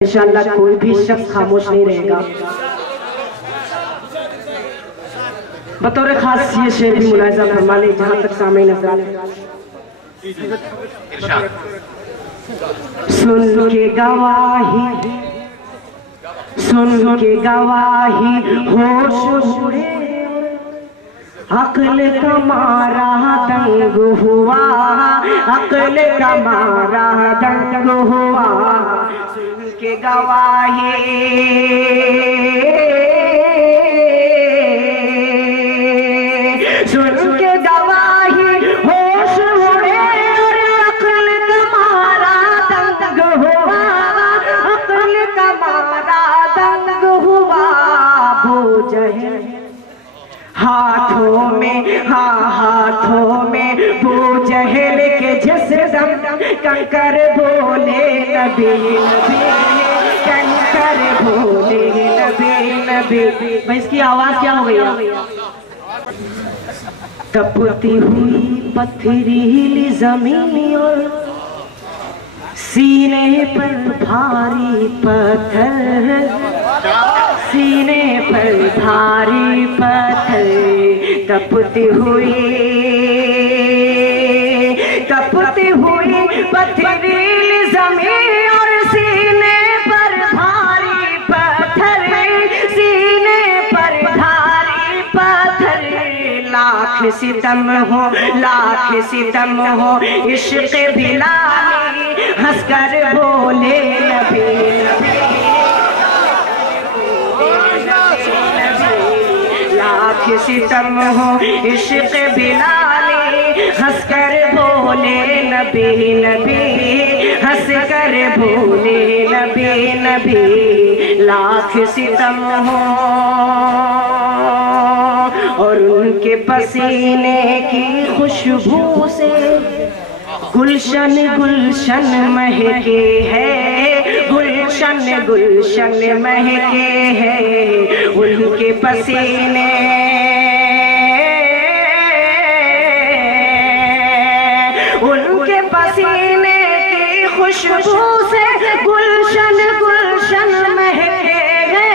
इंशाअल्लाह कोई भी शख्स खामोश नहीं रहेगा। बतौर खास ये शेर भी मुलाहिजा फरमा ले जहाँ तक सामने नजर सुन के गवाही होश उड़े अक्ल का मारा दंग हुआ, अक्ल का मारा दंग हुआ। सुन के गवाही होश उड़े और अक्ल का मारा दंग हुआ, अक्ल का मारा दंग हुआ। वो जहर हाथों में वो जहल के जसदम कंकर बोले नबी नबी, कंकर बोले नबी नबी। भाई इसकी आवाज क्या हो गई? तपती हुई पथरीली जमीन और सीने पर भारी पत्थर, सीने पर भारी पत्थर। तपती हुई पथरीली जमीन और सीने पर भारी पत्थर, सीने पर भारी पत्थर। लाख सितम हो इश्क़ बिलाली, हंसकर बोले नबी नबी। लाख सितम हो इश्क़ बिलाली, हंसकर बोले नबी नबी, हंसकर बोले नबी नबी। लाख सितम हो और उनके पसीने की खुशबू से गुलशन गुलशन महके है, गुलशन गुलशन महके है। उनके पसीने की खुशबू से गुलशन गुलशन महके है,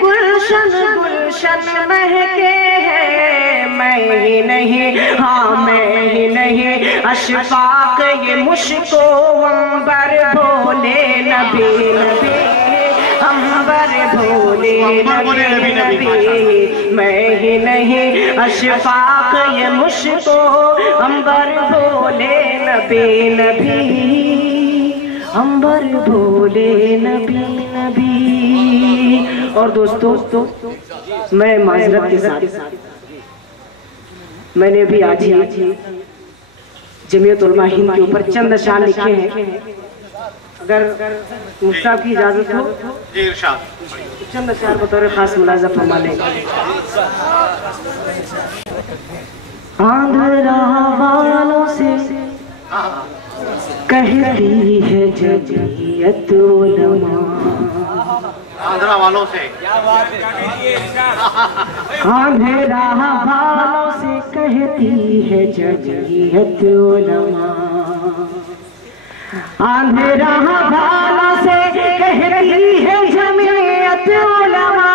गुलशन गुलशन महके है। मैं ही नहीं अशफाक ये मुझको अंबर बोले नबी नबी, अंबर बोले नबी नबी। मैं ही नहीं अशफाक ये मुझको अंबर बोले नबी नबी, अंबर बोले नबी नबी। और दोस्तों मैं माजरत के साथ मैंने भी आज ही जमीयत उलमा हिंद के ऊपर चंद अशार लिखे हैं। अगर मुफ्ता की इजाजत हो तो चंद अशार बतौर खास मुलाजा फरमा लेंगे। आंध्रा वालों से कहती है जमीयत उलमा, आंध्रा वालों से आंध्रा वालों से कहती है जमीयत उलमा, आंध्रा वालों से कहती है जमीयत उलमा,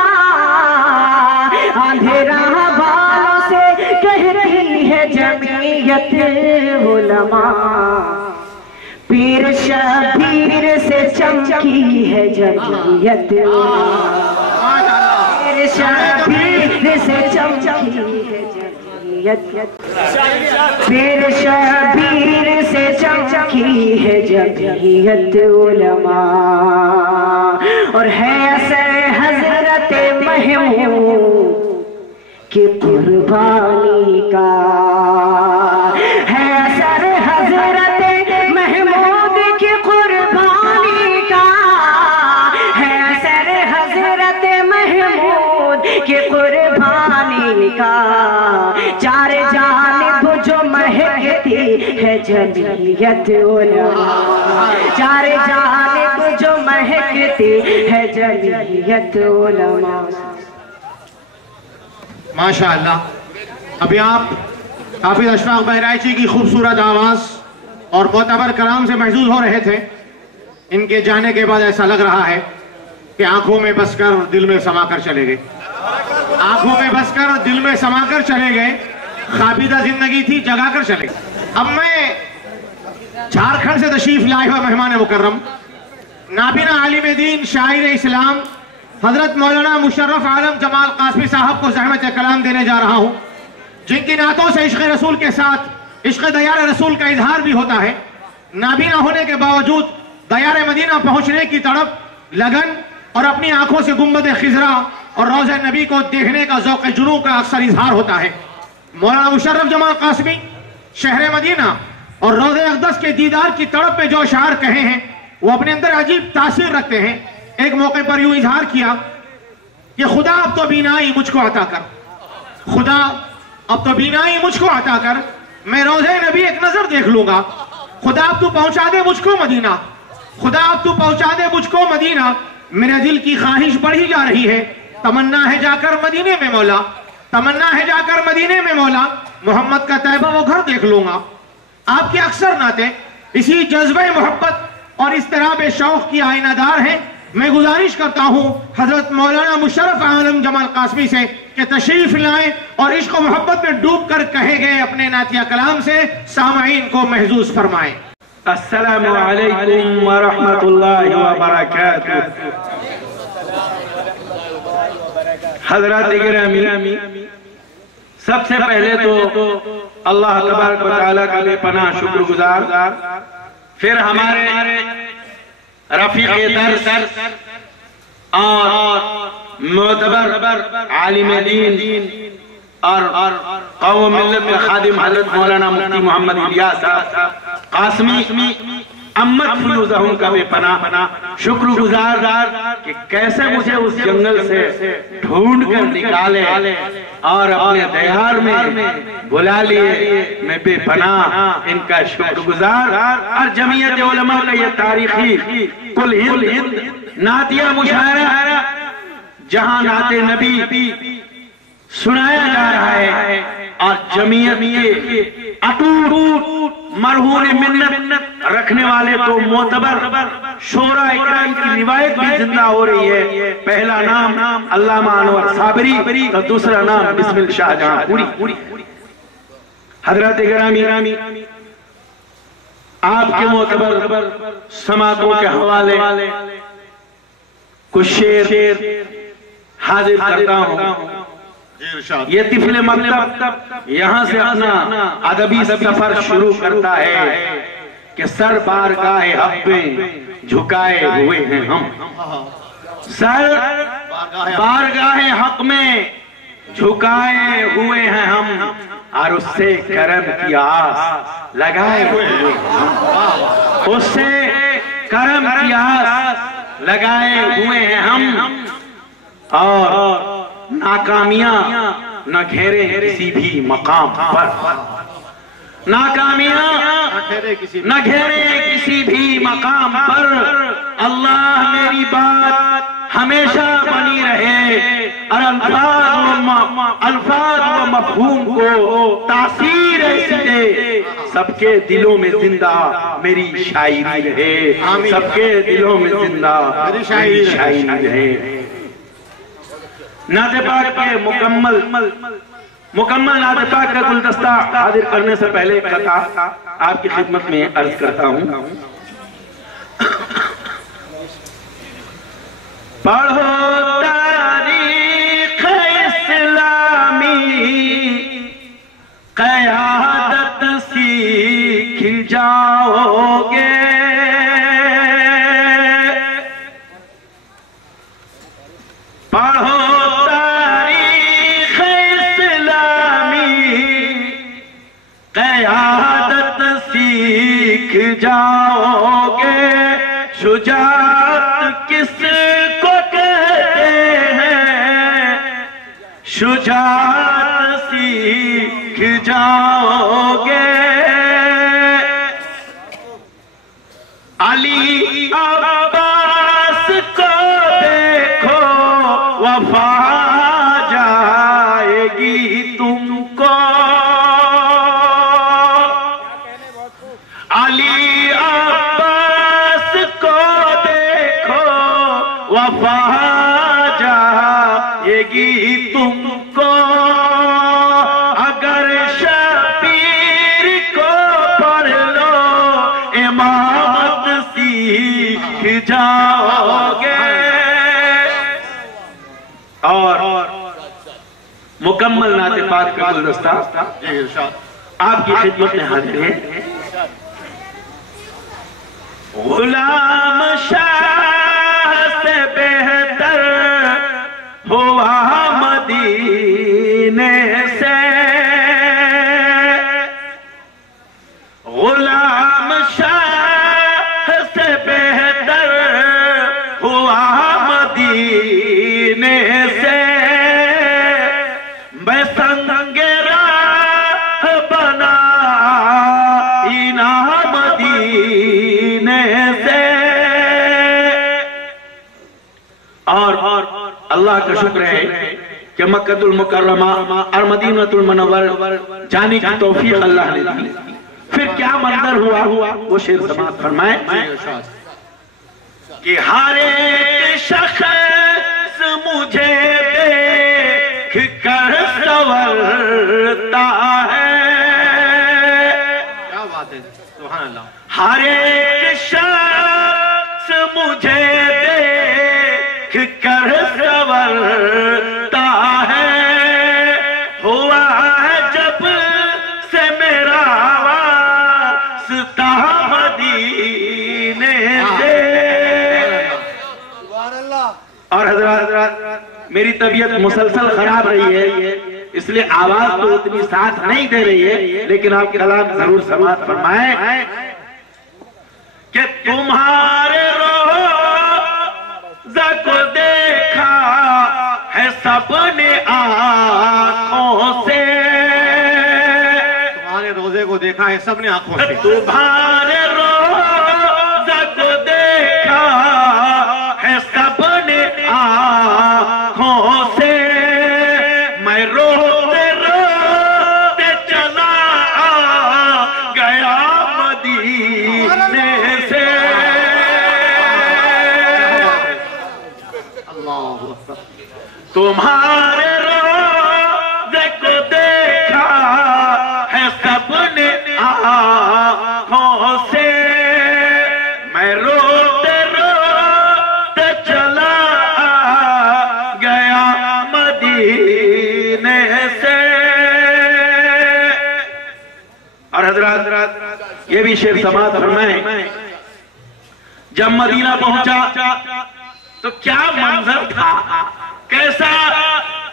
आंध्रा वालों से कहती है जमीयत उलमा। पीर शबीर से चमकी है जमीयत, पीर शबीर से चमकी है जमीयत, पीर शबीर से चमकी है जमीयत उलमा। और है असर हजरत महमूद की कुर्बानी का, है असर हजरत महमूद की कुर्बानी का, है असर हजरत महमूद की कुर्बानी का। चार जानिब जो महकती है जमीयत उलमा, चार जानिब जो महकती है जमीयत उलमा। माशाअल्लाह। अभी आप हाफिज अशफाक बहराइची की खूबसूरत आवाज और मोतबर कलाम से महजूज हो रहे थे। इनके जाने के बाद ऐसा लग रहा है कि आंखों में बसकर दिल में समाकर चले गए, आंखों में बसकर दिल में समाकर चले गए। खाबिदा जिंदगी थी, जगाकर चले गए। अब मैं झारखंड से तशरीफ लाए हुए मेहमान मुकर्रम नाबिना आलिम दीन शायर इस्लाम हजरत मौलाना मुशर्रफ आलम जमाल कासमी साहब को ज़हमत कलाम देने जा रहा हूं, जिनकी नातों से इश्क़ रसूल के साथ इश्क़ दयार रसूल का इजहार भी होता है। नाबीना होने के बावजूद दयार मदीना पहुंचने की तड़प, लगन और अपनी आंखों से गुंबद खिजरा और रोज़े नबी को देखने का ज़ौक़ जुनू का अक्सर इजहार होता है। मौलाना मुशर्रफ जमाल कासमी शहर मदीना और रोज़े अक़दस के दीदार की तड़प में जो अशार कहे हैं वो अपने अंदर अजीब तासीर रखते हैं। एक मौके पर यूं इजहार किया कि खुदा अब तो बीनाई मुझको अता कर, खुदा अब तो बीनाई मुझको अता कर, मैं रोज़े नबी एक नजर देख लूंगा। खुदा अब तू पहुंचा दे मुझको मदीना, खुदा अब तू पहुंचा दे मुझको मदीना। मेरे दिल की ख्वाहिश बढ़ी जा रही है, तमन्ना है जाकर मदीने में मौला, तमन्ना है जाकर मदीने में मौला, मोहम्मद का तैबा वो घर देख लूंगा। आपके अक्सर नाते इसी जज्बे मोहब्बत और इस्तराब शौक की आईनादार हैं। मैं गुजारिश करता हूं हजरत मौलाना मुशर्रफ आलम जमाल कासमी से कि तशरीफ लाएं और इश्क और मोहब्बत में डूब कर कहे गए अपने नातिया कलाम से सामईन को महजूज फरमाएं। अस्सलामु अलैकुम व रहमतुल्लाहि व बरकातुहू। हज़रात गिरामी, सबसे पहले तो अल्लाह तबारक व तआला का बेपनाह शुक्रगुजार, फिर हमारे रफीक़े दर्स और मोतबर आलिम दीन और कौम मिल्लत में खादिम हज़रत मौलाना मुफ्ती मोहम्मद इलियास कासमी अम्मत फुलूज़हूं का बेपनाह शुक्रगुजार कि कैसे मुझे उस जंगल से ढूंढ कर निकाले और अपने दयार में बुला लिए। मैं बेपनाह इनका शुक्रगुजार। और जमीयत उलमा का ये तारीखी कुल हिंद नातिया मुशायरा जहां नाते नबी सुनाया जा रहा है और जमीयत के अटूट मरहून मिन्नत रखने वाले तो मोतबर शोरा इकराम की रिवायत भी जिंदा हो रही है। पहला नाम अल्लामा अनवर साबरी और दूसरा नाम बिस्मिल शाहजहांपुरी। हजरत गिरामी, आपके मोतबर समातों के हवाले कुछ शेर हाजिर करता हूं। ये तिफले मकतब यहाँ से अपना अदबी सफर शुरू करता है कि सर बारगाहे हक में झुकाए हुए हैं हम, सर बारगाहे हक में झुकाए हुए हैं हम और उससे करम की आस लगाए हुए हैं हम, उससे करम की आस लगाए हुए हैं हम। और नाकामियां न घेरे किसी भी मकाम पर, नाकामियां न घेरे किसी भी मकाम पर। अल्लाह मेरी बात हमेशा बनी रहे और अल्फाज व मफहूम को तासीर ऐसी दे सबके दिलों में जिंदा मेरी शायरी रहे, सबके दिलों में जिंदा मेरी शायरी रहे। नाते पाक के मुकम्मल नाते पाक का गुलदस्ता हाजिर करने से पहले एक कथा आपकी खिदमत में अर्ज करता हूं। पढ़ो तारीख इस्लामी, क़यादत सीख जाओगे। पढ़ो सीख जाओगे। शुजाअत किसको कहते हैं, शुजाअत सीख जाओगे। अली अब्बास को देखो वफा जाएगी तुमको। अली अब्बास को वफा जाएगी तुमको, अगर शबीर को पढ़ लो इमामत सीख जाओगे। और मुकम्मल नाते पाक का गुलदस्ता आपकी खिदमत में हाजिर है। गुलाम शाह से बेहतर हुआ मदीने से, गुलाम शाह से बेहतर हुआ मदीने से, मैं संगे राह बना इना मदीने से। और अल्लाह का शुक्र है कि मक्कतुल मुकर्रमा और मदीनतुल मुनव्वर जाने की तौफीक अल्लाह ने दी। फिर क्या मंजर हुआ वो शेर समाअत फरमाए कि हर एक शख्स मुझे देख कर संवरता है। क्या बात है, सुभान अल्लाह। हर एक शख्स मुझे देख कर संवरता है, हुआ है जब से मेरा वास्ता मदीने से। और हजरत मेरी तबीयत मुसलसल खराब रही है, इसलिए आवाज तो उतनी साथ नहीं दे रही है, लेकिन आप कलाम जरूर समाअत फरमाएं कि तुम्हारे रोज़ा को देखा है सबने आंखों से, तुम्हारे रोजे को देखा है सबने आंखों से, तुम्हारे रोज़ा को देखा है सबने आंखों से, मैं रोते रोते चला गया मदीने से। तुम्हारे रोज़े को देखा है सबने आंखों से, मैं रोते रोते चला गया मदीने से। और हजरत ये भी शेर समाअत फरमाए, जब मदीना पहुंचा तो क्या मंजर था, कैसा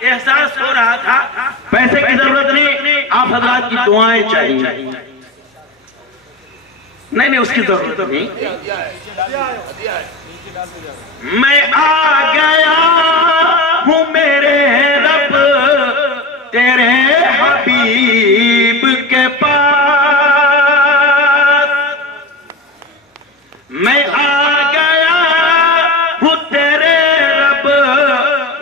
एहसास हो रहा था। पैसे की जरूरत नहीं, आप हजरात की दुआएं चाहिए। नहीं उसकी जरूरत नहीं। मैं आ गया हूं मेरे रब तेरे हबीब के पास, मैं आ गया हूं तेरे रब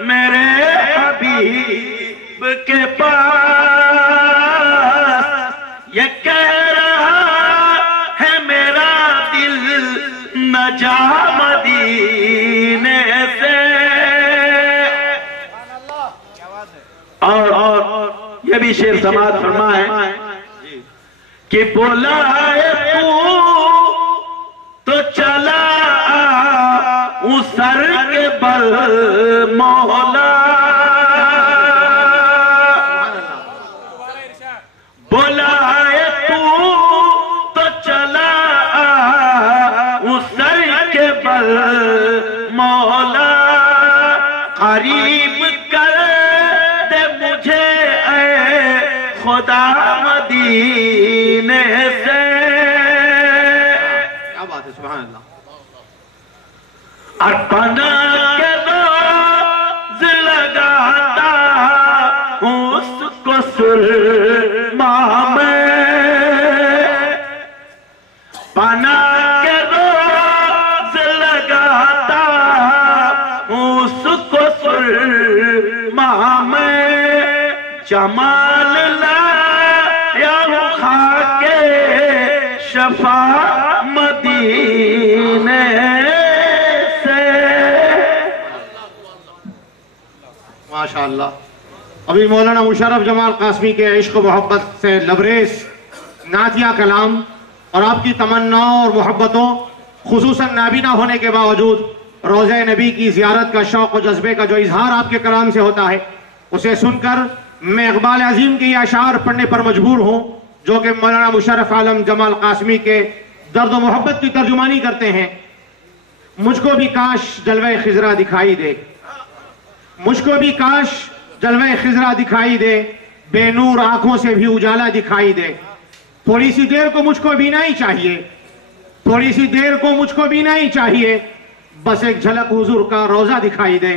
मेरे हबीब के पास, ये कह रहा है मेरा दिल न जा मदीने से। और ये भी शेर समाअत फरमाए कि बोला है तू तो चला उस सर के बल मौला, बोला है तू तो चला उस सर के बल मौला, करीब कर दे मुझे ऐ खुदा मदीने से। क्या बात है, सुभान अल्लाह। अपना के रोज़ लगाता हूँ उसको सुरमा में, पना के रोज़ लगाता हूँ उसको सुरमा में, जमाल लाया हूँ खाके शफा मदीने से। माशाअल्लाह। अभी मौलाना मुशर्रफ जमाल कासमी के इश्क मोहब्बत से लबरेज नातिया कलाम और आपकी तमन्नाओं और मोहब्बतों, खुसूसन नाबीना होने के बावजूद रोज़े नबी की ज़ियारत का शौक़ और जज्बे का जो इजहार आपके कलाम से होता है, उसे सुनकर मैं इक़बाल अज़ीम के ये अशार पढ़ने पर मजबूर हूँ जो कि मौलाना मुशर्रफ आलम जमाल कासमी के दर्द व मोहब्बत की तर्जुमानी करते हैं। मुझको भी काश जलवे खिजरा दिखाई दे, मुझको भी काश जलवे खिजरा दिखाई दे, बेनूर आंखों से भी उजाला दिखाई दे। थोड़ी सी देर को मुझको भी नहीं चाहिए, थोड़ी सी देर को मुझको भी नहीं चाहिए, बस एक झलक हुजूर का रोजा दिखाई दे।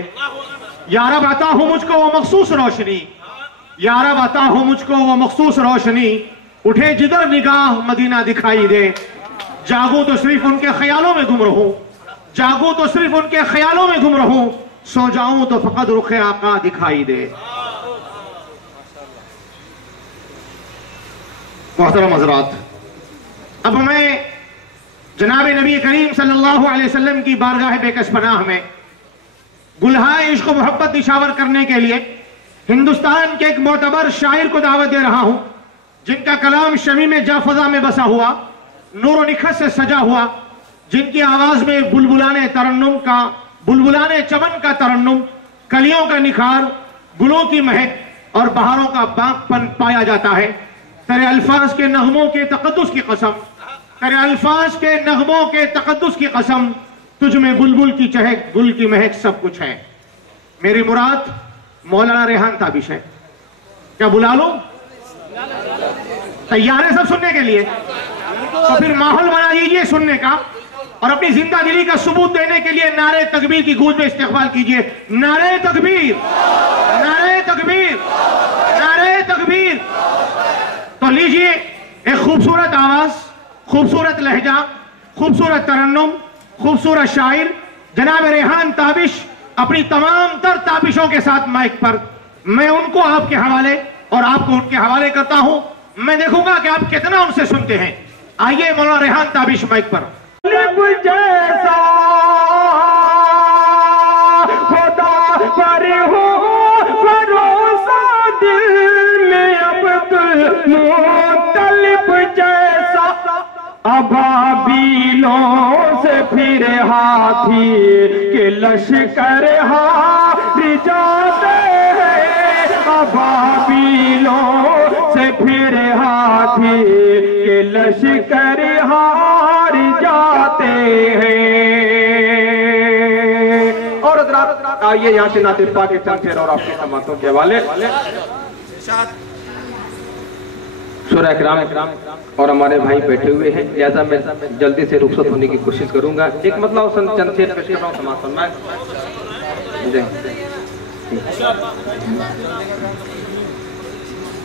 या रब अता हो मुझको वो मखसूस रोशनी, या रब अता हो मुझको वो मखसूस रोशनी, उठे जिधर निगाह मदीना दिखाई दे। जागो तो सिर्फ उनके ख्यालों में गुम रहूं, जागो तो सिर्फ उनके ख्यालों में गुम रहूं, सो जाऊं तो फकत रुखे आका दिखाई दे। मोहतरम हज़रात, अब मैं जनाब नबी करीम सल्लल्लाहु अलैहि वसल्लम की बारगाह बेकस पनाह में गुलहाए इश्क मोहब्बत निशावर करने के लिए हिंदुस्तान के एक मोतबर शायर को दावत दे रहा हूं, जिनका कलाम शमी में जा फजा में बसा हुआ, नूर निखत से सजा हुआ, जिनकी आवाज में बुलबुलाने तरन्नुम का, बुलबुलाने चमन का तरन्नुम, कलियों का निखार, गुलों की महक और बहारों का बागपन पाया जाता है। तेरे अल्फाज के नगमों के तकद्दुस की कसम, तेरे अल्फाज के नगमों के तकद्दुस की कसम, तुझ में बुलबुल की चहक, गुल की महक सब कुछ है। मेरी मुराद मौलाना रेहान ताबिश है। क्या बुला लो? तैयार है सब सुनने के लिए? तो फिर माहौल बना दीजिए सुनने का और अपनी जिंदा दिली का सबूत देने के लिए नारे तकबीर की गूंज में इस्तेकबाल कीजिए। नारे तकबीर, नारे तकबीर, नारे तकबीर। तो लीजिए एक खूबसूरत आवाज, खूबसूरत लहजा, खूबसूरत तरन्नुम, खूबसूरत शायर जनाब रेहान ताबिश अपनी तमाम तर ताबिशों के साथ माइक पर। मैं उनको आपके हवाले और आपको उनके हवाले करता हूं। मैं देखूंगा कि आप कितना उनसे सुनते हैं। आइए मौलाना रेहान ताबिश माइक पर। जैसा खुदा पर हो भरोसा दिल में, अब्दुल मुत्तलिब जैसा अबाबीलों से फिर हाथी के लश्कर हार जाते हैं, अबाबीलों से फिर हाथी के लश्कर हार जाते हैं। और हज़रात आइए यहाँ से नाते पाक के चंद शेर और आपकी समातों के हवाले। सूरह इकराम और हमारे भाई बैठे हुए हैं, लिहाजा मैं जल्दी से रुखसत होने की कोशिश करूंगा। एक मतलब चंद शेर पेश कर रहा हूँ समात फरमाएं।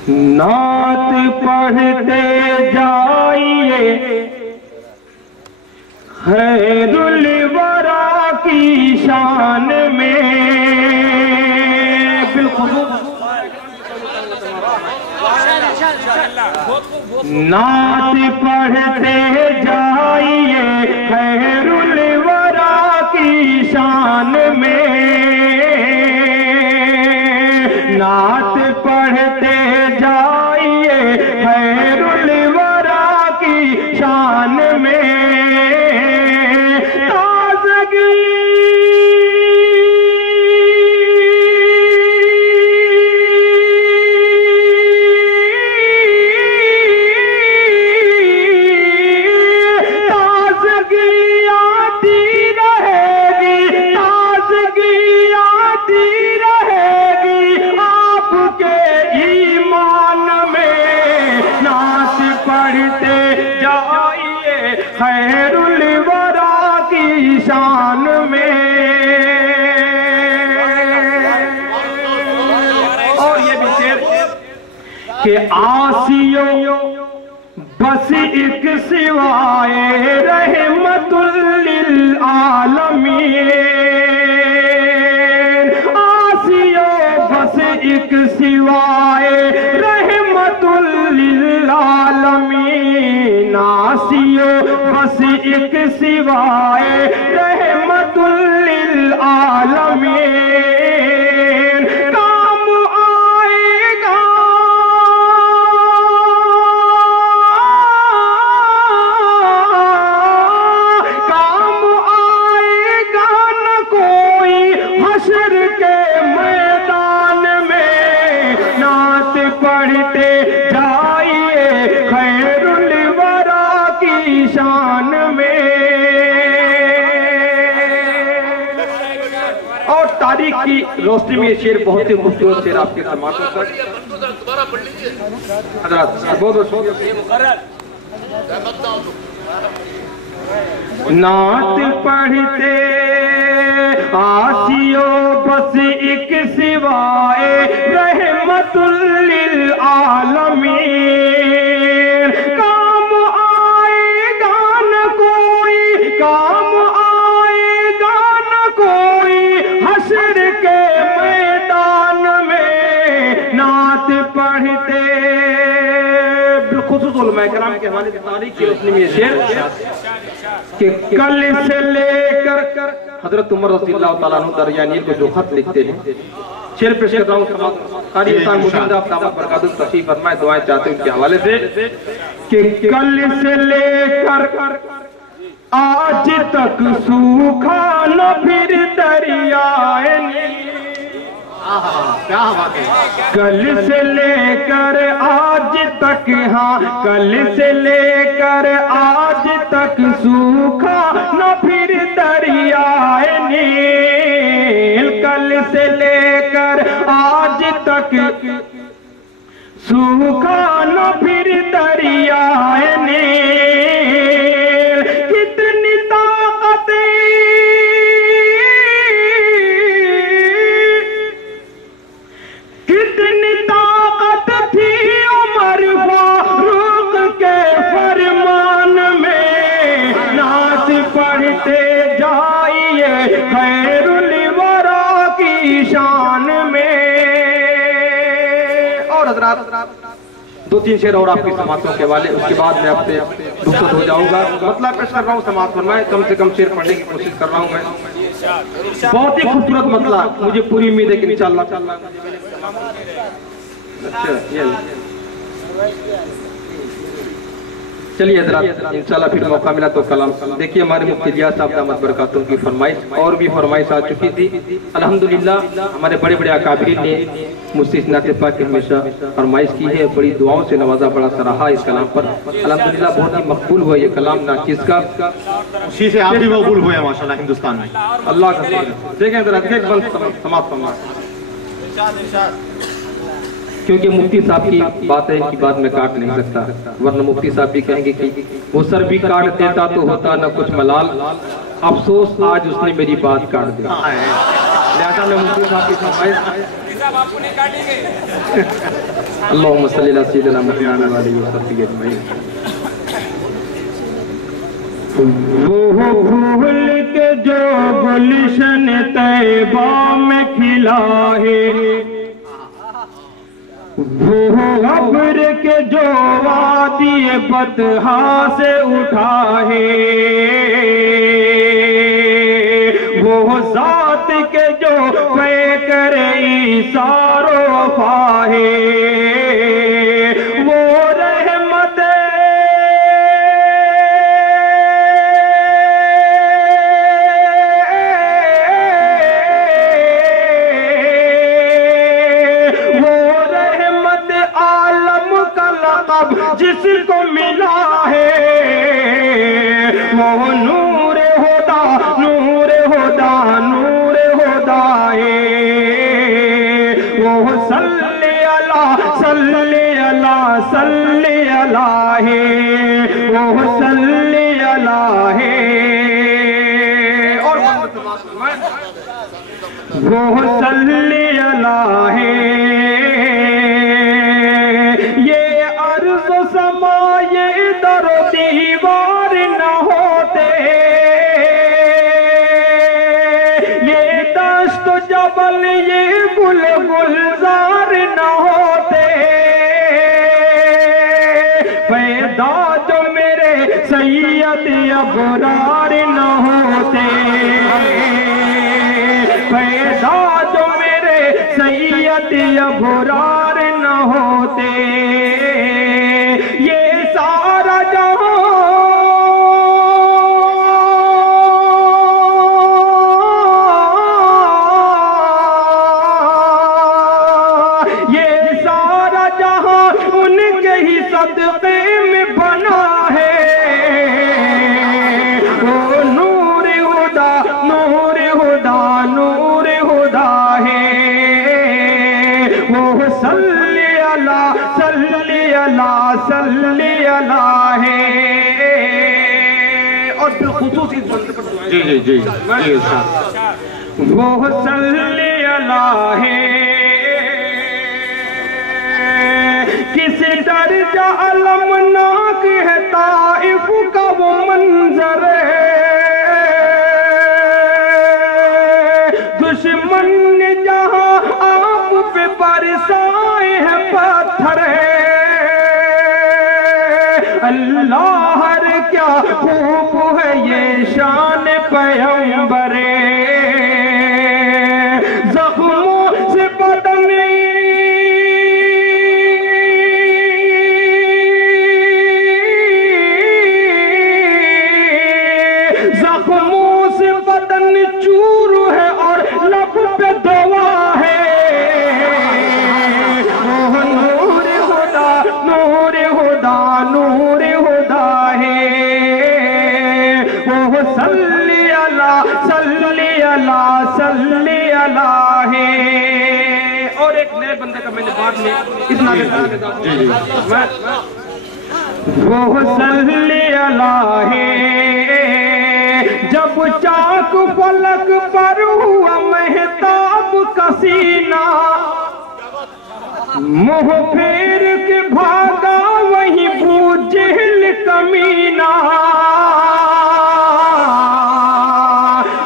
नात पढ़ते जाइए खैरुल वरा की शान में, नात पढ़ते जाइए खैरुल वरा की शान में, नात पढ़ते जाइए खैरुल वरा की शान में। खैरुल वरा की शान में। और ये भी शेर कि आसियो बस एक सिवाए रहमतुल लिल आलमीन, आसियो बस एक सिवाए रहमतुल लिल आलमीन, आसियो बस एक सिवाए रहमतुल लिल आलमीन। पढ़ते जाइए खैरुल वरा की शान में। और तारीख की रोशनी में ये शेर बहुत ही खूबसूरत शेर आपके समाप्त कर नात पढ़ते आसियो बस एक सिवाए रहमतुल लिल आलमीन। काम आएगा न कोई, काम आएगा न कोई हश्र के मैदान में। नात पढ़ते खुसूस उलमा किराम के हवाले से तारीख की रोशनी में ये शेर कि कल से लेकर हजरत उमर रज़ियल्लाहु ताला अन्हु दरिया नील को जो खत लिखते हैं, शेर पेश कर रहा हूँ कारी इंसान मुजिंदा दामत बरकातुहू तशरीफ फरमाए, दुआएं चाहते हैं उनके हवाले से कि कल से लेकर आज तक सूखा न फिर दरियाए नील। क्या बात है। कल से लेकर आज तक, हाँ कल से लेकर आज तक सूखा न फिर दरियाए नील। कल से लेकर आज तक सूखा न फिर दरियाए नील। कितनी ताकत, कितनी ताकत थी उमर फारूक के फरमान में। नात पढ़ते जाइए खैरुल वरा की शान में। और हज़रात दो तीन शेर और आपकी समातों के वाले, उसके बाद मैं आपसे रुखसत हो जाऊंगा। मतलब पेश कर रहा हूँ समात फरमाए, कम से कम शेर पढ़ने की कोशिश कर रहा हूँ मैं। बहुत ही खूबसूरत मतला, मुझे पूरी उम्मीद है कि इंशाअल्लाह। अच्छा ये चलिए हज़रात इंशाअल्लाह फिर मौका मिला तो कलाम। देखिए हमारे मुफ्ती इलियास साहब दामत बरकातुहू की फरमाइश और भी फरमाइश आ चुकी थी। अल्हम्दुलिल्लाह हमारे बड़े बड़े अकाबिरीन ने मुझसे इस नाते पाक की हमेशा फरमाइश की है, बड़ी दुआओं से नवाजा, बड़ा सराहा इस कलाम पर। अल्हम्दुलिल्लाह बहुत ही मकबूल हुआ ये कलाम नाचिज़ का, उसी से आप भी मकबूल हुए माशाल्लाह हिंदुस्तान में। अल्लाह का शुक्र। देखें हज़रात एक बंद समाप्त फरमा, क्योंकि मुफ्ती साहब की बात है, इनकी बात में काट नहीं सकता, वरना मुफ्ती साहब भी कहेंगे कि वो सर भी काट देता तो होता न कुछ मलाल, अफसोस आज उसने मेरी बात काट दी। लिहाजा मैं मुफ्ती साहब की फरमाइश अल्लाहुम्मा सल्ली अला सय्यिदिना मुहम्मद व आलिहि वसहबिहि अजमईन। वो फूल के जो गुलशन तैबा में खिला है, वो अब्र के जो वादी बतहा से उठा है, वो जात के जो पे करे इशारो वफा है, वो रहमत जिसको मिला है, वो नूर होदा, नूर होदा, नूर होदा है। वो सल्ले अला, सल्ले अला, सल्ले अला है, वो सल्ले अला है। और वो सल्ले अला है। समाये दरो दीवार न होते, ये दश्त जबल ये गुल गुलजार न होते, पैदा जो मेरे सैयद अबरार न होते, पैदा जो मेरे सैयद अबरार न होते, ये सारा जहां ये सारा जहां अला सल्ली अला है। और बिलखुसूस इस बंदे पर दुआएं। जी जी जी वो सल्ली अला है, किस दर्जा अलमनाक है ताइफ का वो मंजर है। दुश्मन ने जहां आप पे बरसाए हैं पत्थर है। अल्लाह क्या खूब है ये शान पैगंबरे, जख्मों से बदन चूर है और लब पे दवा है। नूर हुदा नूर हुदा नूर हुदा है। वो सल्ली अला अला है। और एक नए बंदे का मैंने बाद में इस नारे वो सल्ली अला है। जब चाक फलक पर हुआ महताब का सीना, मुंह फेर के भागा वहीं बूझेल कमीना।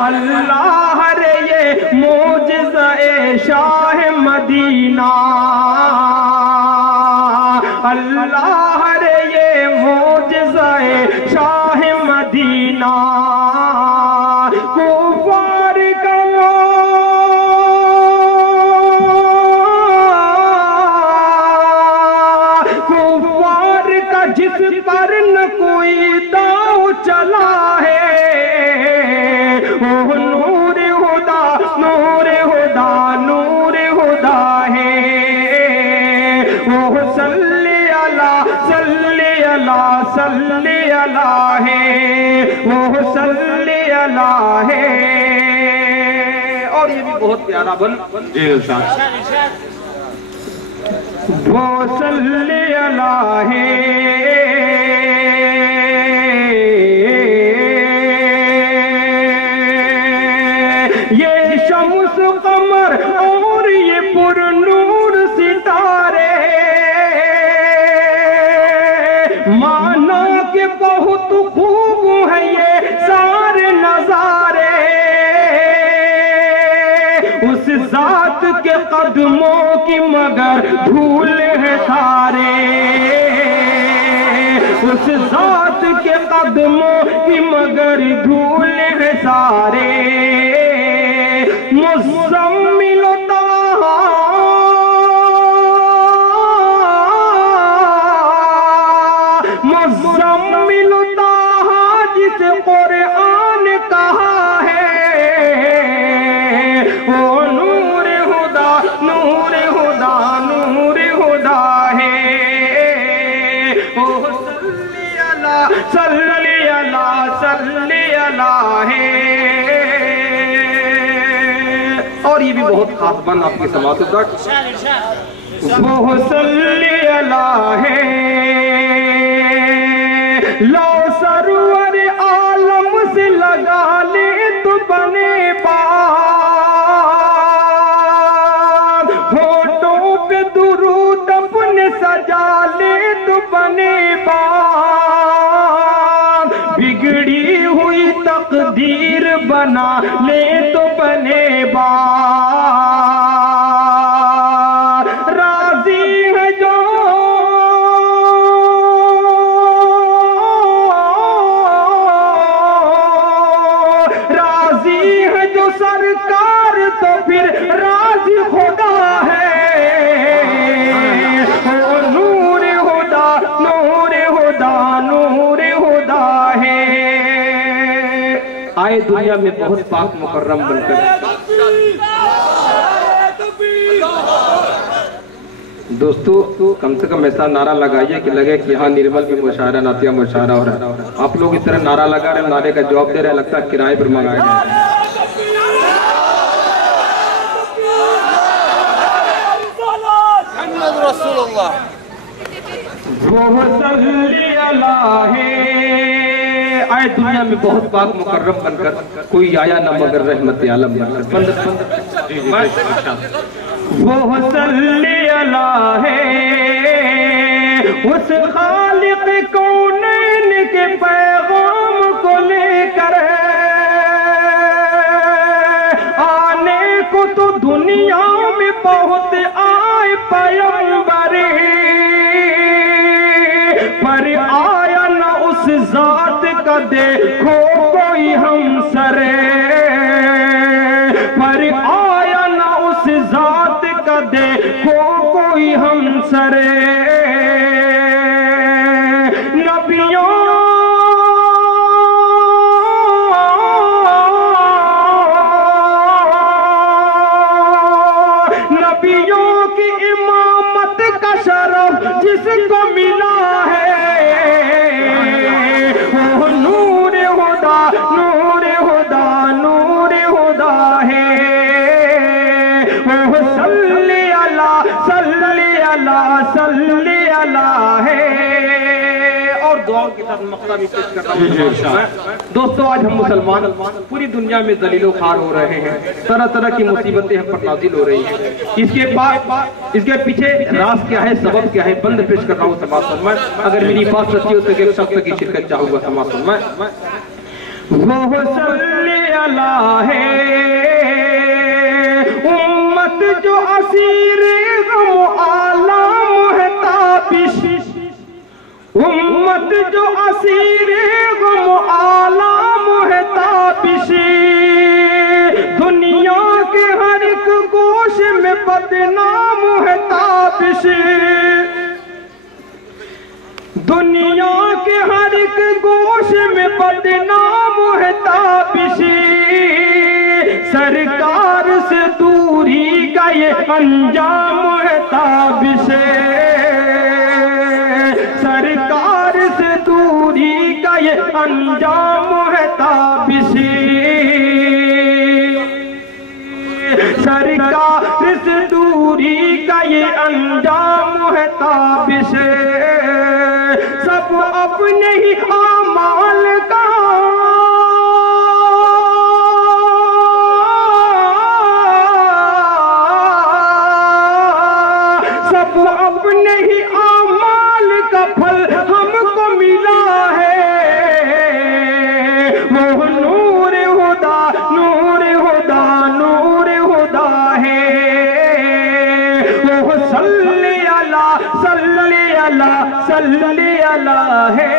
अल्लाह रे ये मोजज़ा-ए शाह मदीना, अल्लाह रे ये मोजज़ा-ए शाह मदीना। कुफार का जिस पर न कोई दाव चला है। ओ नूर हुदा नूर हुदा नूर हुदा है। ओ सल्ली अला है। वो सल्ली अला है। और ये भी बहुत प्यारा बन जी वो सल्ली अला है। ये शम्स कमर और ये पुरनूर सितारे, माना के बहुत खूब है ये सारे नजारे। उस जात के कदमों की मगर धूल है सारे, उस जात के कदमों की मगर धूल है सारे। मुज़म्मिल ताहा जिसे कुरान कहा है। ओ नूर हुदा नूर हुदा नूर हुदा है। ओ सल्ली अला है। और ये भी बहुत खास बन आपकी समात तक वो सल्ली अला है। लो सरवर आलम से लगा ले तो बने बाग, होठों पे दुरूद अपने सजा ले तो बने बाग। बिगड़ी हुई तकदीर बना ले तो बने बाग। राजी है जो सरकार तो फिर राजी खुदा है। ओ नूर हुदा नूर हुदा नूर हुदा है। आए दुनिया में बहुत पाक मुकर्रम बनकर। दोस्तों कम से कम ऐसा नारा लगाइए कि लगे कि हाँ निर्मल भी मुशायरा नातिया मुशायरा हो रहा है। आप लोग इस तरह नारा लगा रहे, नारे का जवाब दे रहे, लगता है किराए पर मंगाया गया। वो वो सल्ली अला है। आए दुनिया में बहुत पाक मुकर्रम बनकर, कोई आया न मगर रहमत आलम बनकर। वो सल्ली अला है उस खालिक कौनैन के पैगाम को लेकर, आने को तो दुनिया में बहुत आए पैगंबर, पर आया न उस जात का देखो कोई हमसरे, पर आया न उस जात का देखो कोई हमसरे। नबियों नबियों की इमामत का शरफ जिसको मिला है, वो नूर हुदा नूर हुदा नूर हुदा है। वो सल्ली अला सल्ली अला सल्ली अला है। और दुआओं के साथ मक्ता भी पेश कर रहा हूँ। दोस्तों, आज हम मुसलमान पूरी दुनिया में दलीलो खार हो रहे हैं, तरह तरह की मुसीबतें हम पर नाजिल हो रही हैं। इसके बाद इसके पीछे राज क्या है, सबब क्या है, बंद पेश कर रहा हूँ समाज फरमाएं। अगर मेरी बात सच्ची हो तो एक शख्स की शिरकत चाहूंगा समाज फरमाएं। वो सल्ली अला है उम्मत जो असीर गम आलम है ताबिश, उम्मत जो असीर गम आलम है ताबिश, दुनिया के हर एक गोश में बदनाम है ताबिश, दुनिया के हर एक गोश में बदनाम है ताबिश। सरकार से दूरी का ये अंजाम है ताबिश, सरकार से दूरी का ये अंजाम है ताबिश, सरकार से दूरी का ये अंजाम है ताबिश। सब अपने ही आमाल का सब अपने ही आमाल का फल हमको मिला है। वो नूर हुदा नूर हुदा नूर हुदा है। वो सल्ली अला सल्ली अला सल्ली अला है।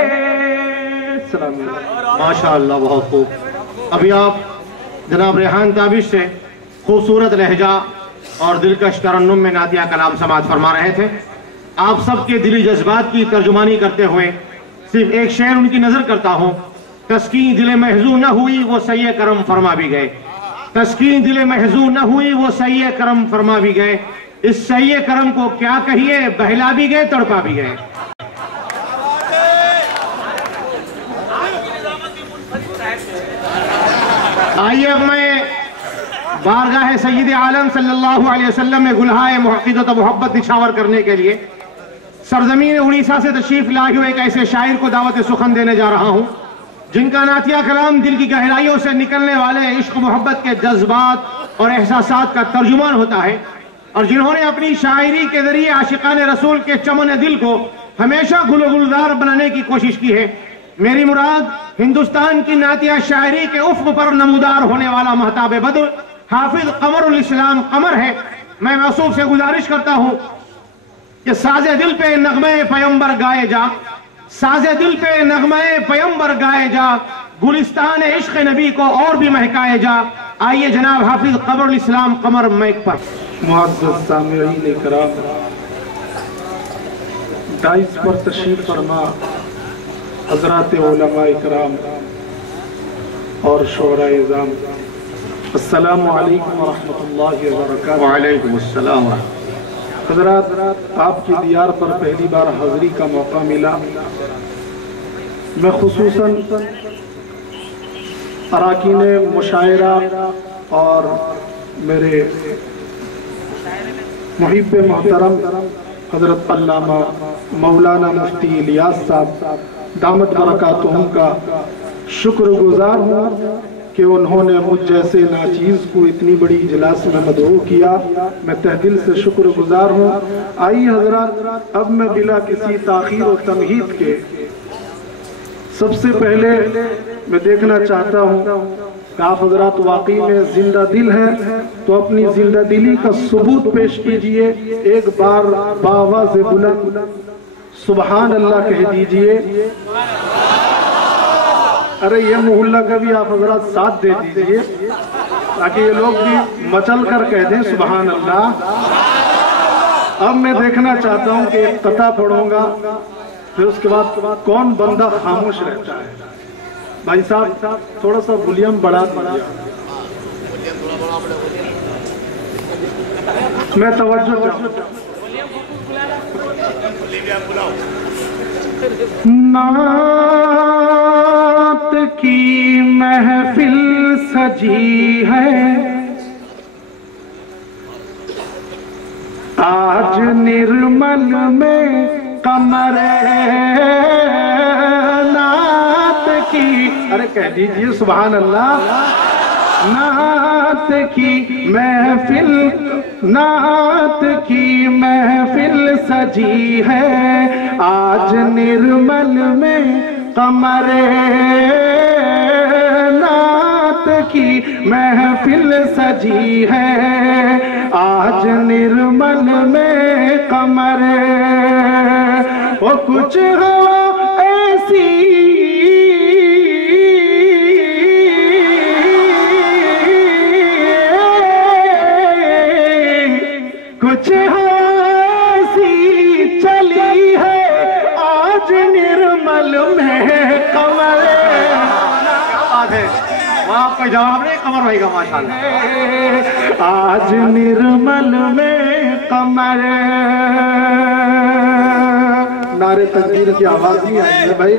माशाअल्लाह, बहुत खूब। अभी आप जनाब रेहान ताबिश से खूबसूरत लहजा और दिलकश तरन्नुम में नातिया कलाम समात फरमा रहे थे। आप सबके दिली जज्बात की तर्जुमानी करते हुए सिर्फ एक शेर उनकी नजर करता हूँ। तस्कीन दिले महजू न हुई वो सैये करम फरमा भी गए, तस्कीन दिले महजू न हुई वो सैये करम फरमा भी गए। इस सैये करम को क्या कहिए, बहला भी गए तड़पा भी गए। आइए अब मैं बारगाह सय्यद आलम सल्लल्लाहु अलैहि वसल्लम में गुलहाए मुहक्किदत मोहब्बत निछावर करने के लिए सरजमीन उड़ीसा से तशरीफ लाए हुए एक ऐसे शायर को दावत सुखन देने जा रहा हूं, जिनका नातिया कलाम दिल की गहराइयों से निकलने वाले इश्क मोहब्बत के जज्बात और एहसासात का तर्जुमान होता है, और जिन्होंने अपनी शायरी के जरिए आशिकान रसूल के चमन दिल को हमेशा गुलगुलदार बनाने की कोशिश की है। मेरी मुराद हिंदुस्तान की नातिया शायरी के उफ्क पर नमूदार होने वाला महताब बद्र हाफिज कमरुल इस्लाम कमर है। मैं मौसूफ से गुजारिश करता हूं कि साजे दिल पे नगमे पैगंबर गाए जा, साजे दिल पे नगमे पैगंबर गाए जा, गुलिस्तान इश्क नबी को और भी महकाए जा। आइए जनाब हाफिज कमरुल इस्लाम कमर माइक पर। मुअज़्ज़ज़ सामिईन किराम, डाइस पर तशरीफ फरमा हज़रात उलमाए किराम और शोरा इज़ाम, अस्सलामु अलैकुम व रहमतुल्लाहि व बरकातुहू। वालेकुम अस्सलाम। हज़रात, आपकी दियार पर पहली बार हाज़री का मौका मिला। मैं खुसूसन अराकीने मुशायरा और मेरे मुहिब्बे मोहतरम हज़रत अल्लामा मौलाना मुफ्ती इलियास साहब दामत बरकातुहुम का शुक्रगुजार हूँ कि उन्होंने मुझ जैसे नाचीज़ को इतनी बड़ी इजलास में मदऊ किया। मैं तहदिल से शुक्रगुजार हूँ। आइए हजरात, अब मैं बिला किसी ताख़ीर और तमहीद के सबसे पहले मैं देखना चाहता हूँ कि आप हजरात वाकई में जिंदा दिल है तो अपनी जिंदा दिली का सबूत पेश कीजिए। एक बार बावाज़ बुलंद सुबहान अल्लाह कह दीजिए। अरे ये मोहल्ला का भी आप हजरात साथ दे दीजिए ताकि ये लोग भी मचल कर कह दें सुबहान अल्लाह। अब मैं देखना चाहता हूँ कि एक कथा पढ़ूंगा, फिर उसके बाद कौन बंदा खामोश रहता है। भाई साहब थोड़ा सा वॉल्यूम बढ़ा दीजिए। मैं तवज्जो चाहूँ। नात की महफिल सजी है, आज निर्मल में कमर नात की। अरे कह दीजिए सुभान अल्लाह। नात की महफिल, नात की महफिल सजी है, आज निर्मल में कमर नात की महफिल सजी है, आज निर्मल में कमर। वो कुछ हवा ऐसी कुछ ऐसी चली है, आज निर्मल में कमर। क्या बात है, वहाँ कोई जवाब नहीं कमर भाई का माशाल्लाह। आज निर्मल में कमर। नारे तकबीर की आवाज नहीं आई है भाई,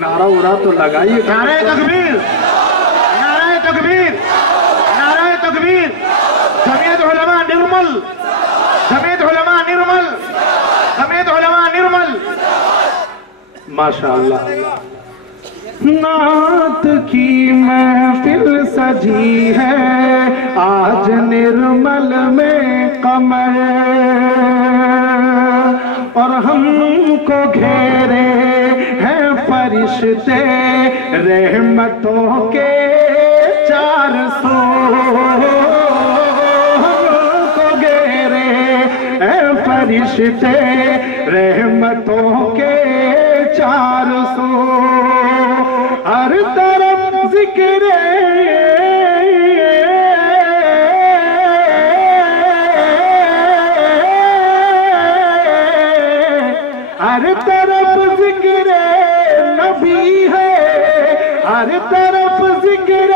नारा उरा तो लगाइए। नारे तकबीर, नारे तकबीर, नारे तकबीर। जमीयत उलमा निर्मल, जमीयत उलमा निर्मल, जमीयत उलमा निर्मल। माशाअल्लाह। नात की महफिल सजी है, आज निर्मल में कमर। और हमको घेरे हैं फरिश्ते रहमतों के 400। हमको घेरे हैं फरिश्ते रहमतों के 400। हर तरफ जिक्र हर तरफ जिक्र नबी है, हर तरफ जिक्र